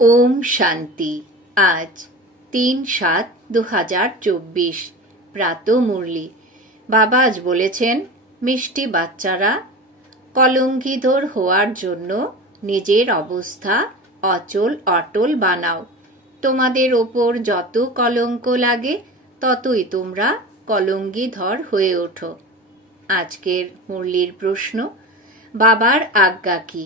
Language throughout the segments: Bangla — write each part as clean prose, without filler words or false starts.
ওম শান্তি। আজ ৩/৭/২০২৪ প্রাত মুরলি। বাবা আজ বলেছেন, মিষ্টি বাচ্চারা, কলঙ্কিধর হওয়ার জন্য নিজের অবস্থা অটল বানাও। তোমাদের ওপর যত কলঙ্ক লাগে ততই তোমরা কলঙ্কিধর হয়ে ওঠো। আজকের মুরলির প্রশ্ন, বাবার আজ্ঞা কি?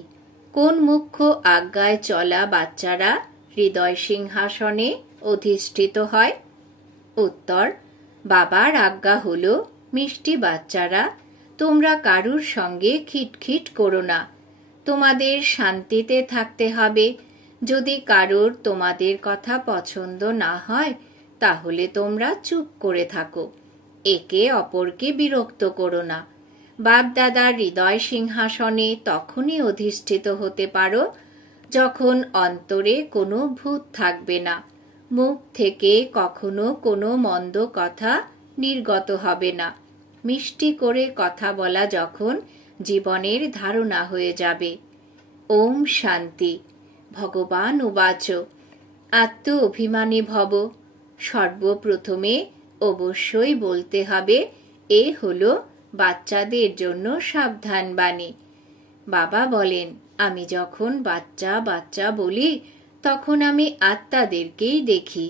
কোন মুখ্য আজ্ঞায় চলা বাচ্চারা হৃদয় সিংহাসনে অধিষ্ঠিত হয়? উত্তর, বাবার আজ্ঞা হলো, মিষ্টি বাচ্চারা, তোমরা কারুর সঙ্গে খিটখিট করো না। তোমাদের শান্তিতে থাকতে হবে। যদি কারোর তোমাদের কথা পছন্দ না হয় তাহলে তোমরা চুপ করে থাকো। একে অপরকে বিরক্ত করো না। বাপ দাদার হৃদয় সিংহাসনে তখনই অধিষ্ঠিত হতে পারো যখন অন্তরে কোনো ভূত থাকবে না, মুখ থেকে কখনো কোনো মন্দ কথা নির্গত হবে না। মিষ্টি করে কথা বলা যখন জীবনের ধারণা হয়ে যাবে। ওম শান্তি। ভগবান উবাচ, আত্ম অভিমানী ভব। সর্বপ্রথমে অবশ্যই বলতে হবে, এ হলো বাচ্চাদের জন্য সাবধান বাণী। বাবা বলেন, আমি যখন বাচ্চা বাচ্চা বলি তখন আমি আত্মাদেরকেই দেখি।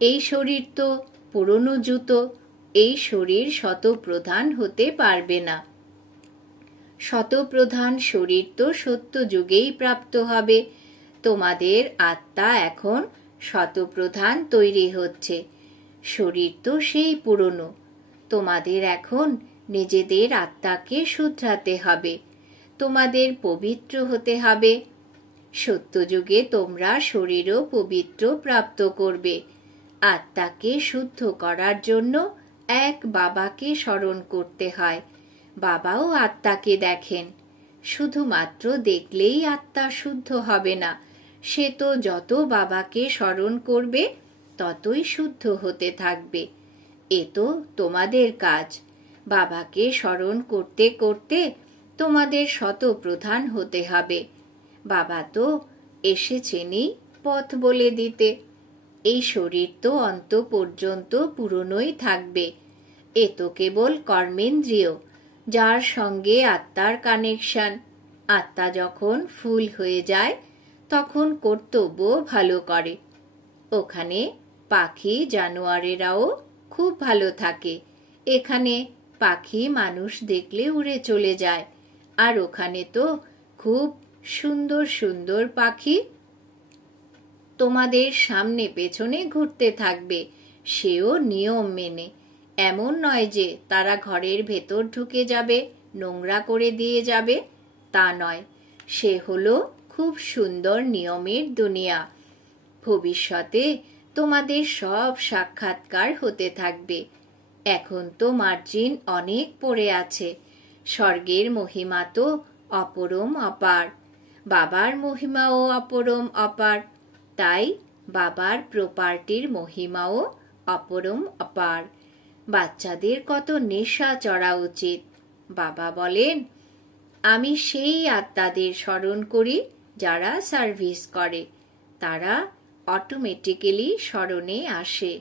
এই শরীর তো পুরনো জুতো, এই শরীর শতপ্রধান হতে পারবে না। শতপ্রধান শরীর তো সত্য যুগেই প্রাপ্ত হবে। তোমাদের আত্মা এখন শতপ্রধান তৈরি হচ্ছে। শরীর তো সেই পুরনো। তোমাদের এখন নিজেদের আত্মাকে শুধরাতে হবে। তোমাদের পবিত্র হতে হবে। সত্যযুগে তোমরা শরীরও পবিত্র প্রাপ্ত করবে। আত্মাকে শুদ্ধ করার জন্য এক বাবাকে স্মরণ করতে হয়। বাবাও আত্মাকে দেখেন। শুধুমাত্র দেখলেই আত্মা শুদ্ধ হবে না। সে তো যত বাবাকে স্মরণ করবে ততই শুদ্ধ হতে থাকবে। এ তো তোমাদের কাজ। বাবাকে স্মরণ করতে করতে তোমাদের শতপ্রধান হতে হবে। বাবা তো এসেছেনই পথ বলে দিতে। এই শরীর তো অন্ত পর্যন্ত পুরনোই থাকবে। এ তো কেবল কর্মেন্দ্রিয়, যার সঙ্গে আত্মার কানেকশন। আত্মা যখন ফুল হয়ে যায় তখন কর্তব্য ভালো করে। ওখানে পাখি জানোয়ারেরাও খুব ভালো থাকে। এখানে পাখি মানুষ দেখলে উড়ে চলে যায়, আর ওখানে তো খুব সুন্দর সুন্দর পাখি তোমাদের সামনে পেছনে ঘুরতে থাকবে, সেও নিয়ম মেনে। এমন নয় যে তারা ঘরের ভেতর ঢুকে যাবে, নোংরা করে দিয়ে যাবে, তা নয়। সে হলো খুব সুন্দর নিয়মের দুনিয়া। ভবিষ্যতে তোমাদের সব সাক্ষাৎকার হতে থাকবে। এখন তো মার্জিন অনেক পড়ে আছে। স্বর্গের মহিমা তো অপরম অপার। বাবার মহিমাও অপরম অপার। তাই বাবার প্রপার্টির মহিমাও অপরম অপার। বাচ্চাদের কত নেশা চড়া উচিত। বাবা বলেন, আমি সেই আত্মাদের স্মরণ করি যারা সার্ভিস করে। তারা অটোমেটিক্যালি স্মরণে আসে।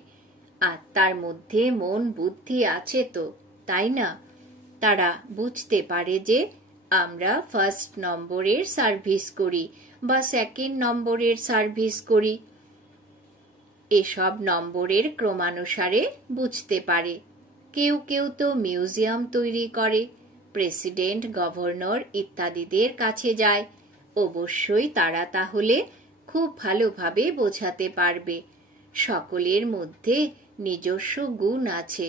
আত্মার মধ্যে মন বুদ্ধি আছে তো, তাই না? তারা বুঝতে পারে যে আমরা ফার্স্ট নম্বরের সার্ভিস করি বা সেকেন্ড নম্বরের সার্ভিস করি। এসব নম্বরের ক্রমানুসারে বুঝতে পারে। কেউ কেউ তো মিউজিয়াম তৈরি করে, প্রেসিডেন্ট, গভর্নর ইত্যাদিদের কাছে যায়। অবশ্যই তারা তাহলে খুব ভালোভাবে বোঝাতে পারবে। সকলের মধ্যে নিজস্ব গুণ আছে।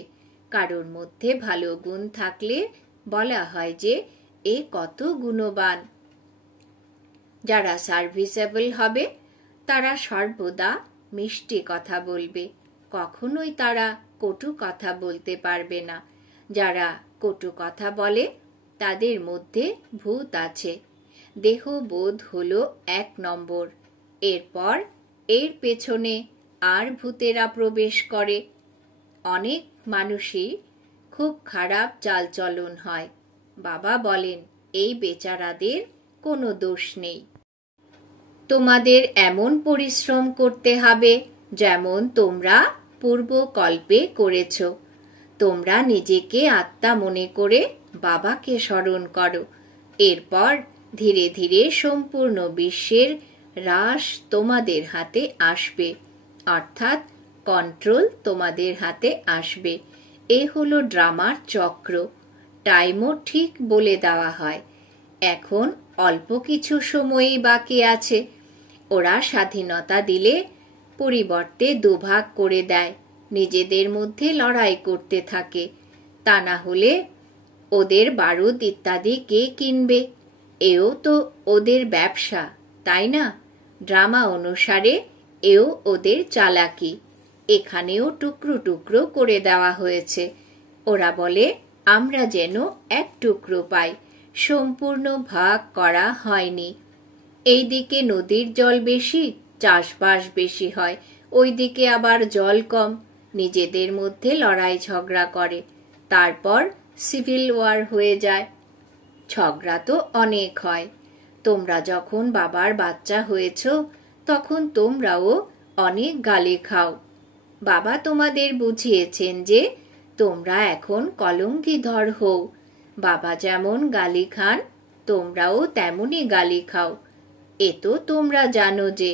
কারোর মধ্যে ভালো গুণ থাকলে বলা হয় যে এ কত গুণবান। যারা সার্ভিসেবল হবে তারা সর্বদা মিষ্টি কথা বলবে। কখনোই তারা কটু কথা বলতে পারবে না। যারা কটু কথা বলে তাদের মধ্যে ভূত আছে। দেহবোধ হলো 1 নম্বর। এরপর এর পেছনে আর ভূতেরা প্রবেশ করে। অনেক মানুষই খুব খারাপ চালচলন হয়। বাবা বলেন, এই বেচারাদের কোনো দোষ নেই। তোমাদের এমন পরিশ্রম করতে হবে যেমন তোমরা পূর্বকল্পে করেছ। তোমরা নিজেকে আত্মা মনে করে বাবাকে স্মরণ করো। এরপর ধীরে ধীরে সম্পূর্ণ বিশ্বের রাশ তোমাদের হাতে আসবে, অর্থাৎ কন্ট্রোল তোমাদের হাতে আসবে। এ হলো ড্রামার চক্র। টাইমও ঠিক বলে দেওয়া হয়। এখন অল্প কিছু সময়ই বাকি আছে। ওরা স্বাধীনতা দিলে পরিবর্তে দুভাগ করে দেয়, নিজেদের মধ্যে লড়াই করতে থাকে। তা না হলে ওদের বারুদ ইত্যাদি কে কিনবে? এও তো ওদের ব্যবসা, তাই না? ড্রামা অনুসারে এও ওদের চালাকি। এখানেও টুকরো টুকরো করে দেওয়া হয়েছে। ওরা বলে আমরা যেন এক টুকরো পাই, সম্পূর্ণ ভাগ করা হয়নি। এই দিকে নদীর জল বেশি, চাষবাস বেশি হয়, ওই দিকে আবার জল কম। নিজেদের মধ্যে লড়াই ঝগড়া করে, তারপর সিভিল ওয়ার হয়ে যায়। ঝগড়া তো অনেক হয়। তোমরা যখন বাবার বাচ্চা হয়েছ তখন তোমরাও অনেক গালি খাও। বাবা তোমাদের বুঝিয়েছেন যে তোমরা এখন কলঙ্কিধর হও। বাবা যেমন গালি খান তোমরাও তেমনই গালি খাও। এ তো তোমরা জানো যে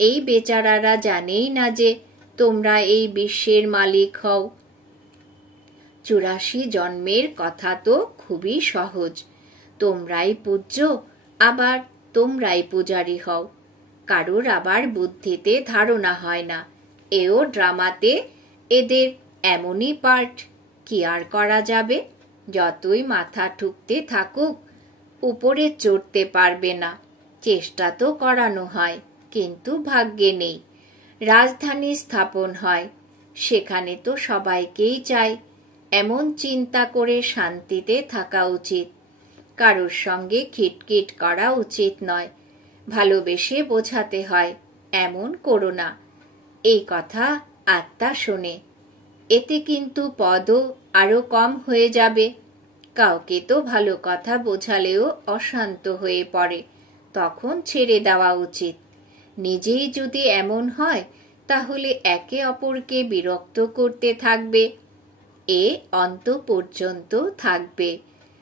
এই বেচারারা জানেই না যে তোমরা এই বিশ্বের মালিক হও। 84 জন্মের কথা তো খুবই সহজ। তোমরাই পূজ্য, আবার তোমরাই পূজারী হও। কারোর আবার বুদ্ধিতে ধারণা হয় না। এও ড্রামাতে এদের এমনই পার্ট। কি আর করা যাবে? যতই মাথা ঠুকতে থাকুক উপরে চড়তে পারবে না। চেষ্টা তো করানো হয়, কিন্তু ভাগ্যে নেই। রাজধানী স্থাপন হয়, সেখানে তো সবাইকেই চাই। এমন চিন্তা করে শান্তিতে থাকা উচিত। কারোর সঙ্গে খিটখিট করা উচিত নয়। ভালোবেসে বোঝাতে হয়, এমন করো না। এই কথা আত্মা শোনে। এতে কিন্তু পদও আরো কম হয়ে যাবে। কাউকে তো ভালো কথা বোঝালেও অশান্ত হয়ে পড়ে, তখন ছেড়ে দেওয়া উচিত। নিজেই যদি এমন হয় তাহলে একে অপরকে বিরক্ত করতে থাকবে। এ অন্ত পর্যন্ত থাকবে।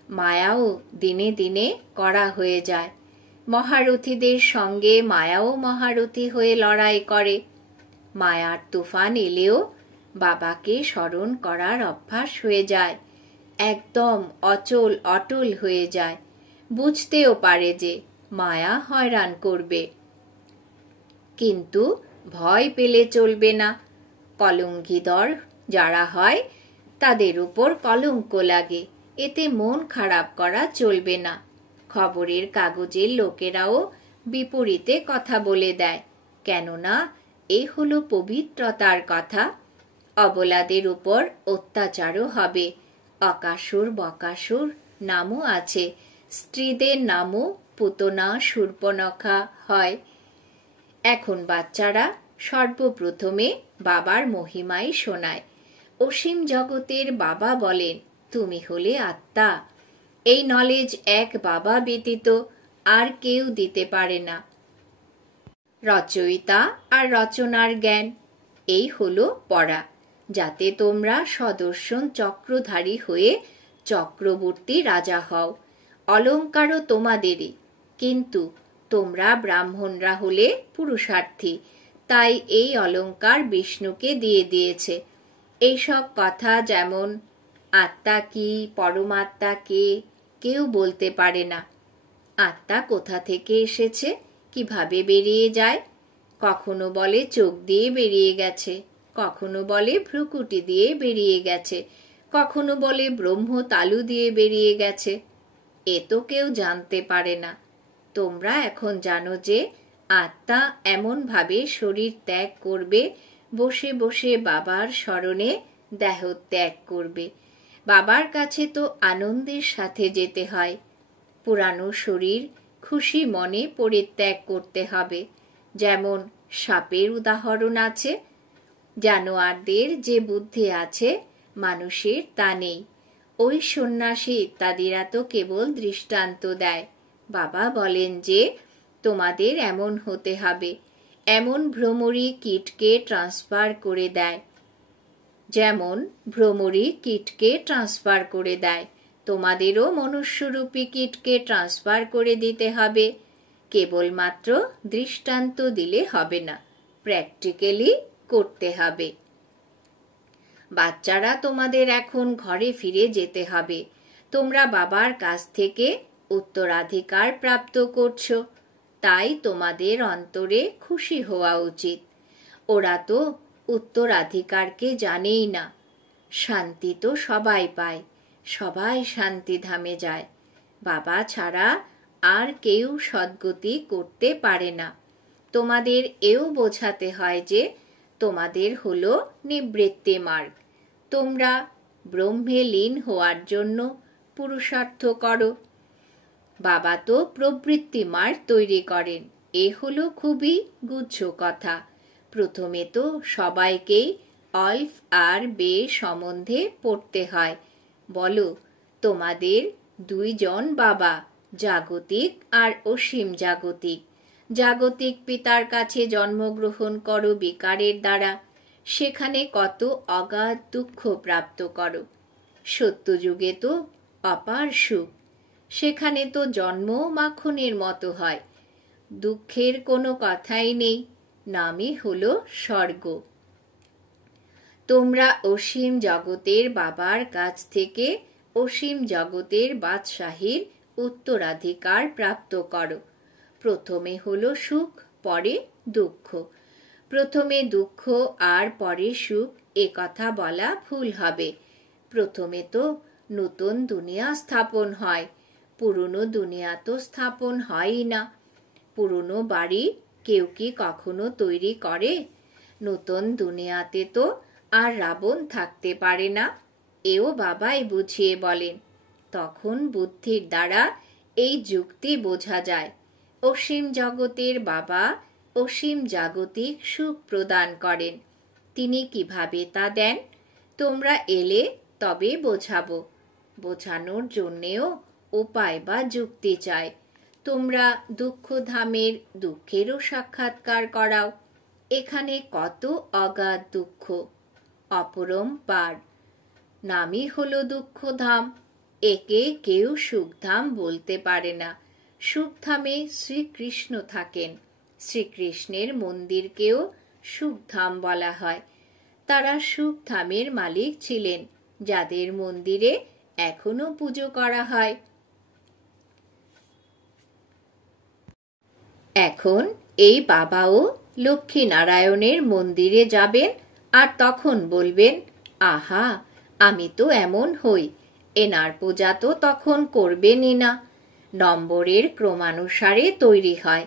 মায়াও দিনে দিনে কড়া হয়ে যায়। মহারথীদের সঙ্গে মায়াও মহারথী হয়ে লড়াই করে। মায়ার তুফান এলেও বাবাকে স্মরণ করার অভ্যাস হয়ে যায়। একদম অচল অটল হয়ে যায়। বুঝতেও পারে যে মায়া হয়রান করবে, কিন্তু ভয় পেলে চলবে না। কলঙ্কিধর যারা হয় তাদের উপর কলঙ্ক লাগে, এতে মন খারাপ করা চলবে না। খবরের কাগজের লোকেরাও বিপরীতে কথা বলে দেয়, কেননা এ হলো পবিত্রতার কথা। অবলাদের উপর অত্যাচারও হবে। অকাসুর বকাসুর নামও আছে। স্ত্রীদের নামও পুতনা শূর্পণখা হয়। এখন বাচ্চারা সর্বপ্রথমে বাবার মহিমাই শোনায়। অসীম জগতের বাবা বলেন, তুমি হলে আত্মা। এই নলেজ এক বাবা ব্যতীত আর কেউ দিতে পারে না। রচয়িতা আর রচনার জ্ঞান, এই হলো পড়া, যাতে তোমরা সদর্শন চক্রধারী হয়ে চক্রবর্তী রাজা হও। অলঙ্কারও তোমাদেরই, কিন্তু তোমরা ব্রাহ্মণরা হলে পুরুষার্থী, তাই এই অলঙ্কার বিষ্ণুকে দিয়ে দিয়েছে। এইসব কথা যেমন আত্মা কি, পরমাত্মা কে, কেউ বলতে পারে না। আত্মা কোথা থেকে এসেছে, কিভাবে বেরিয়ে যায়? কখনো বলে চোখ দিয়ে বেরিয়ে গেছে, কখনো বলে ভ্রুকুটি দিয়ে বেরিয়ে গেছে, কখনো বলে ব্রহ্ম তালু দিয়ে বেরিয়ে গেছে। এ তো কেউ জানতে পারে না। তোমরা এখন জানো যে আত্মা এমন ভাবে শরীর ত্যাগ করবে, বসে বসে বাবার স্মরণে দেহ ত্যাগ করবে। বাবার কাছে তো আনন্দের সাথে যেতে হয়। পুরানো শরীর খুশি মনে পরিত্যাগ করতে হবে। যেমন সাপের উদাহরণ আছে। জানোয়ারদের যে বুদ্ধি আছে মানুষের তা নেই। ওই সন্ন্যাসী ইত্যাদিরা তো কেবল দৃষ্টান্ত দেয়। বাবা বলেন যে তোমাদের এমন হতে হবে। এমন ভ্রমরী কীটকে ট্রান্সফার করে দেয়, যেমন ভ্রমরী কীটকে ট্রান্সফার করে দেয়, তোমাদেরও মনুষ্যরূপী কীটকে ট্রান্সফার করে দিতে হবে। কেবলমাত্র দৃষ্টান্ত দিলে হবে না, প্র্যাকটিক্যালি করতে হবে। বাচ্চারা, তোমাদের এখন ঘরে ফিরে যেতে হবে। তোমরা বাবার কাছ থেকে উত্তরাধিকার প্রাপ্ত করছো, তাই তোমাদের অন্তরে খুশি হওয়া উচিত। ওরা তো উত্তরাধিকারকে জানেই না। শান্তি তো সবাই পায়, সবাই শান্তিধামে যায়। বাবা ছাড়া আর কেউ সদ্গতি করতে পারে না। তোমাদের এও বোঝাতে হয় যে তোমাদের হলো নিবৃত্তি মার্গ। তোমরা ব্রহ্মে লীন হওয়ার জন্য পুরুষার্থ করো। বাবা তো প্রবৃত্তি মার্গ তৈরি করেন। এ হলো খুবই গুচ্ছ কথা। প্রথমে তো সবাইকেই অল্ফ আর বে সম্বন্ধে পড়তে হয়। বলো, তোমাদের দুইজন বাবা, জাগতিক আর অসীম জাগতিক। জাগতিক পিতার কাছে জন্মগ্রহণ করো বিকারের দ্বারা, সেখানে কত অগাধ দুঃখ প্রাপ্ত করো। সত্যযুগে তো অপার সুখ, সেখানে তো জন্ম মাখনের মতো হয়। দুঃখের কোনো কথাই নেই, নামই হলো স্বর্গ। তোমরা অসীম জগতের বাবার কাছ থেকে অসীম জগতের বাদশাহীর উত্তরাধিকার প্রাপ্ত করো। প্রথমে হলো সুখ, পরে দুঃখ। প্রথমে দুঃখ আর পরে সুখ, এ কথা বলা ভুল হবে। প্রথমে তো নতুন দুনিয়া স্থাপন হয়, পুরনো দুনিয়া তো স্থাপন হয়ই না। পুরনো বাড়ি কেউ কি কখনো তৈরি করে? নতুন দুনিয়াতে তো আর রাবণ থাকতে পারে না, এও বাবাই বুঝিয়ে বলেন। তখন বুদ্ধির দ্বারা এই যুক্তি বোঝা যায়। অসীম জগতের বাবা অসীম জাগতিক সুখ প্রদান করেন। তিনি কিভাবে তা দেন, তোমরা এলে তবে বোঝাবো। বোঝানোর জন্যেও উপায় বা যুক্তি চাই। তোমরা দুঃখধামের দুঃখেরও সাক্ষাৎকার করাও। এখানে কত অগাধ দুঃখ, অপরম্পার। নামই হলো দুঃখধাম। একে কেউ সুখধাম বলতে পারে না। সুখধামে শ্রীকৃষ্ণ থাকেন। শ্রীকৃষ্ণের মন্দিরকেও সুখধাম বলা হয়। তারা সুখধামের মালিক ছিলেন, যাদের মন্দিরে এখনো পুজো করা হয়। এখন এই বাবাও লক্ষ্মীনারায়ণের মন্দিরে যাবেন আর তখন বলবেন, আহা, আমি তো এমন হই, এনার পূজা তো তখন করবেনই না। নম্বরের ক্রমানুসারে তৈরি হয়,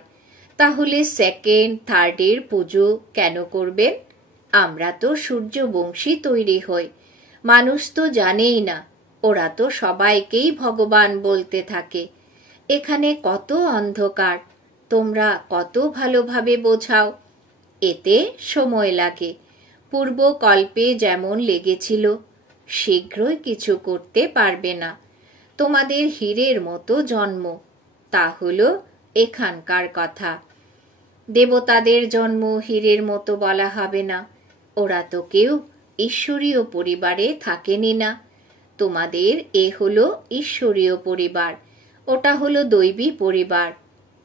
তাহলে সেকেন্ড থার্ডের পুজো কেন করবেন? আমরা তো সূর্যবংশী তৈরি হই। মানুষ তো জানেই না, ওরা তো সবাইকেই ভগবান বলতে থাকে। এখানে কত অন্ধকার, তোমরা কত ভালোভাবে বোঝাও। এতে সময় লাগে। পূর্বকল্পে যেমন লেগেছিল, শীঘ্রই কিছু করতে পারবে না। তোমাদের হীরের মতো জন্ম, তা হলো এখানকার কথা। দেবতাদের জন্ম হীরের মতো বলা হবে না। ওরা তো কেউ ঈশ্বরীয় পরিবারে থাকেনি না। তোমাদের এ হলো ঈশ্বরীয় পরিবার, ওটা হলো দৈবী পরিবার।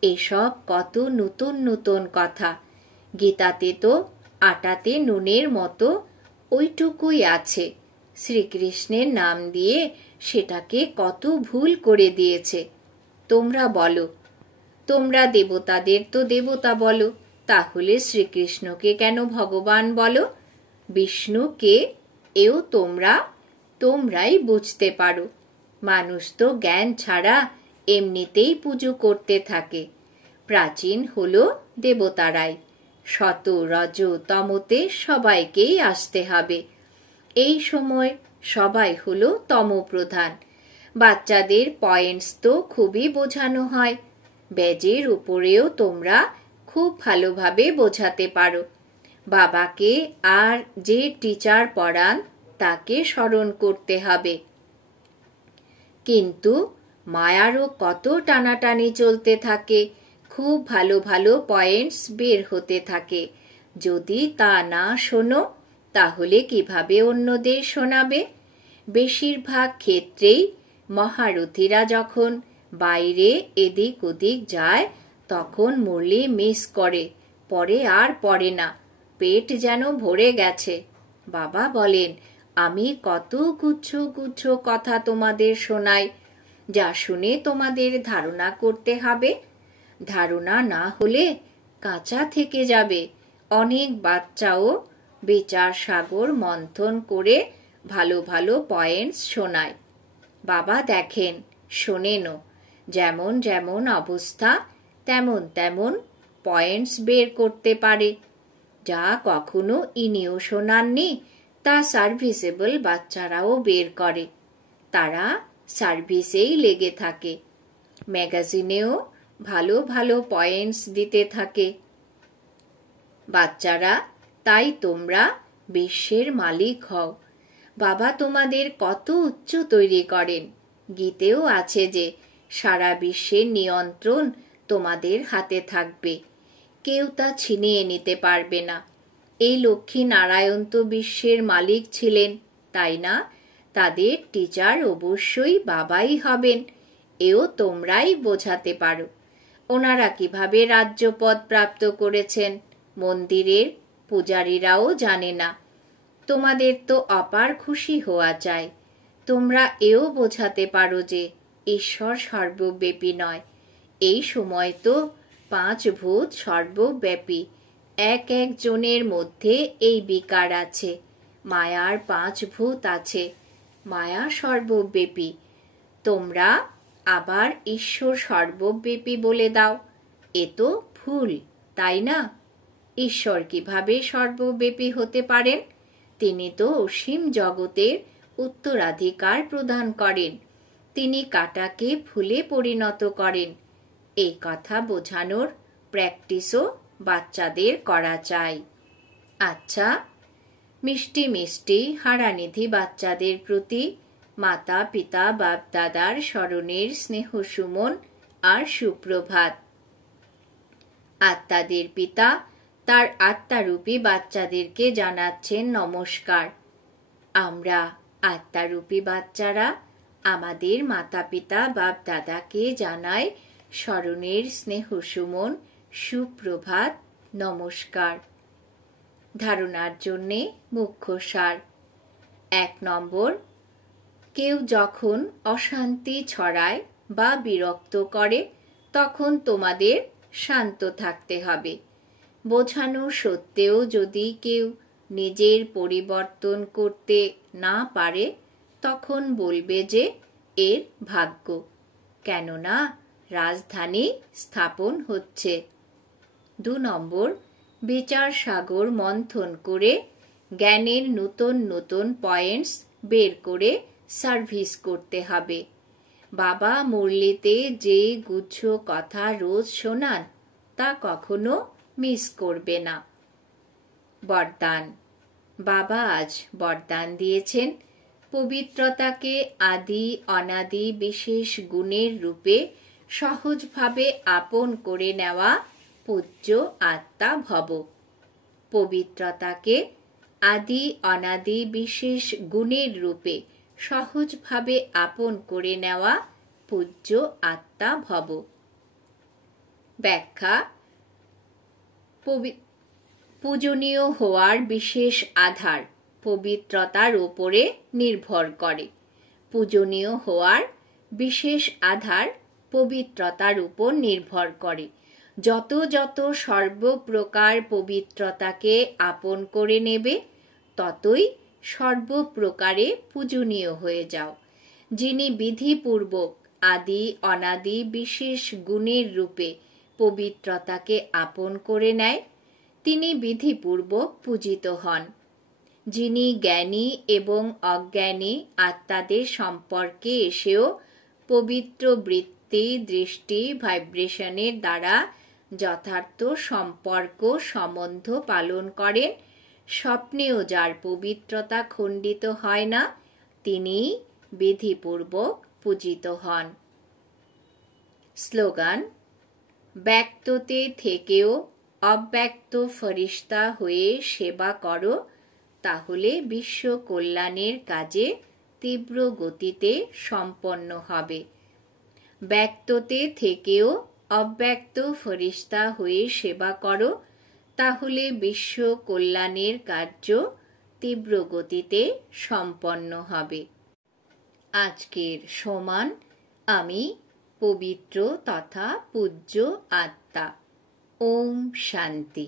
এসব কত নতুন নতুন কথা। গীতাতে তো আটাতে নুনের মতো ওইটুকুই আছে। শ্রীকৃষ্ণের নাম দিয়ে সেটাকে কত ভুল করে দিয়েছে। তোমরা বলো, তোমরা দেবতাদের তো দেবতা বলো, তাহলে শ্রীকৃষ্ণকে কেন ভগবান বলো? বিষ্ণুকে এও তোমরাই বুঝতে পারো। মানুষ তো জ্ঞান ছাড়া এমনিতেই পুজো করতে থাকে। প্রাচীন হলো দেবতারাই। শত রজ তমতে সবাইকেই আসতে হবে। এই সময় সবাই হলো তমপ্রধান। বাচ্চাদের পয়েন্টস তো খুবই বোঝানো হয়। ব্যাজের উপরেও তোমরা খুব ভালোভাবে বোঝাতে পারো। বাবাকে আর যে টিচার পড়ান তাকে স্মরণ করতে হবে। কিন্তু মায়ারও কত টানাটানি চলতে থাকে। খুব ভালো ভালো পয়েন্টস বের হতে থাকে। যদি তা না শোনো তাহলে কিভাবে অন্যদের শোনাবে? বেশিরভাগ ক্ষেত্রেই মহারথীরা যখন বাইরে এদিক ওদিক যায় তখন মুরলি মিস করে, পরে আর পড়ে না, পেট যেন ভরে গেছে। বাবা বলেন, আমি কত গুচ্ছ গুচ্ছ কথা তোমাদের শোনাই, যা শুনে তোমাদের ধারণা করতে হবে। ধারণা না হলে কাঁচা থেকে যাবে। অনেক বাচ্চাও বিচার সাগর মন্থন করে ভালো ভালো পয়েন্টস শোনায়। বাবা দেখেন, শোনেনও, যেমন যেমন অবস্থা তেমন তেমন পয়েন্টস বের করতে পারে। যা কখনো ইনিও শোনাননি তা সার্ভিসেবল বাচ্চারাও বের করে। তারা সার্ভিসেই লেগে থাকে, ম্যাগাজিনেও ভালো ভালো পয়েন্টস দিতে থাকে। বাচ্চারা, তাই তোমরা বিশ্বের মালিক হও। বাবা তোমাদের কত উচ্চ তৈরি করেন। গীতেও আছে যে সারা বিশ্বের নিয়ন্ত্রণ তোমাদের হাতে থাকবে, কেউ তা ছিনিয়ে নিতে পারবে না। এই লক্ষ্মী নারায়ণ তো বিশ্বের মালিক ছিলেন, তাই না? তাদের টিচার অবশ্যই বাবাই হবেন, এও তোমরাই বোঝাতে পারো। ওনারা কিভাবে রাজ্যপদ প্রাপ্ত করেছেন মন্দিরের পূজারীরাও জানে না। তোমাদের তো অপার খুশি হওয়া চাই। তোমরা এও বোঝাতে পারো যে ঈশ্বর সর্বব্যাপী নয়। এই সময় তো 5 ভূত সর্বব্যাপী। এক একজনের মধ্যে এই বিকার আছে। মায়ার 5 ভূত আছে, মায়া সর্বব্যাপী। তোমরা আবার ঈশ্বর সর্বব্যাপী বলে দাও, এ তো ভুল, তাই না? ঈশ্বর কিভাবে সর্বব্যাপী হতে পারেন? তিনি তো অসীম জগতের উত্তরাধিকার প্রদান করেন। তিনি কাঁটাকে ফুলে পরিণত করেন। এই কথা বোঝানোর প্র্যাকটিসও বাচ্চাদের করা চাই। আচ্ছা, মিষ্টি মিষ্টি হারানিধি বাচ্চাদের প্রতি মাতা পিতা বাপ দাদার স্মরণের স্নেহ সুমন আর সুপ্রভাত। আত্মাদের পিতা তার আত্মারূপী বাচ্চাদেরকে জানাচ্ছেন নমস্কার। আমরা আত্মারূপী বাচ্চারা আমাদের মাতা পিতা বাপ দাদাকে জানাই স্মরণের স্নেহ সুমন সুপ্রভাত নমস্কার। ধারণার জন্যে মুখ্য সার। 1 নম্বর, কেউ যখন অশান্তি ছড়ায় বা বিরক্ত করে তখন তোমাদের শান্ত থাকতে হবে। বোঝানো সত্ত্বেও যদি কেউ নিজের পরিবর্তন করতে না পারে তখন বলবে যে এর ভাগ্য, কেননা রাজধানী স্থাপন হচ্ছে। 2 নম্বর, বিচার সাগর মন্থন করে জ্ঞানের নতুন নতুন পয়েন্টস বের করে সার্ভিস করতে হবে। বাবা মুরলিতে যে গুচ্ছ কথা রোজ শোনান তা কখনো মিস করবে না। বরদান। বাবা আজ বরদান দিয়েছেন পবিত্রতাকে আদি অনাদি বিশেষ গুণের রূপে সহজভাবে আপন করে নেওয়া পূজ্য আত্মা ভব। পবিত্রতাকে আদি অনাদি বিশেষ গুণের রূপে সহজভাবে আপন করে নেওয়া পূজ্য আত্মা ভব। ব্যাখ্যা। পূজনীয় হওয়ার বিশেষ আধার পবিত্রতার উপরে নির্ভর করে। পূজনীয় হওয়ার বিশেষ আধার পবিত্রতার উপর নির্ভর করে। যত যত সর্বপ্রকার পবিত্রতাকে আপন করে নেবে ততই সর্বপ্রকারে পূজনীয় হয়ে যাও। যিনি বিধিপূর্বক আদি অনাদি বিশেষ গুণের রূপে পবিত্রতাকে আপন করে নেয় তিনি বিধিপূর্বক পূজিত হন। যিনি জ্ঞানী এবং অজ্ঞানী আত্মাদের সম্পর্কে এসেও পবিত্র বৃত্তি দৃষ্টি ভাইব্রেশনের দ্বারা যথার্থ সম্পর্ক সম্বন্ধ পালন করেন, স্বপ্নেও যার পবিত্রতা খণ্ডিত হয় না তিনি বিধিপূর্বক পূজিত হন। স্লোগান। ব্যক্ততে থেকেও অব্যক্ত ফরিস্তা হয়ে সেবা করো, তাহলে বিশ্ব কল্যাণের কাজে তীব্র গতিতে সম্পন্ন হবে। ব্যক্ততে থেকেও অব্যক্ত ফরিস্তা হয়ে সেবা করো, তাহলে বিশ্ব কল্যাণের কার্য তীব্র গতিতে সম্পন্ন হবে। আজকের সমান আমি পবিত্র তথা পূজ্য আত্মা। ওম শান্তি।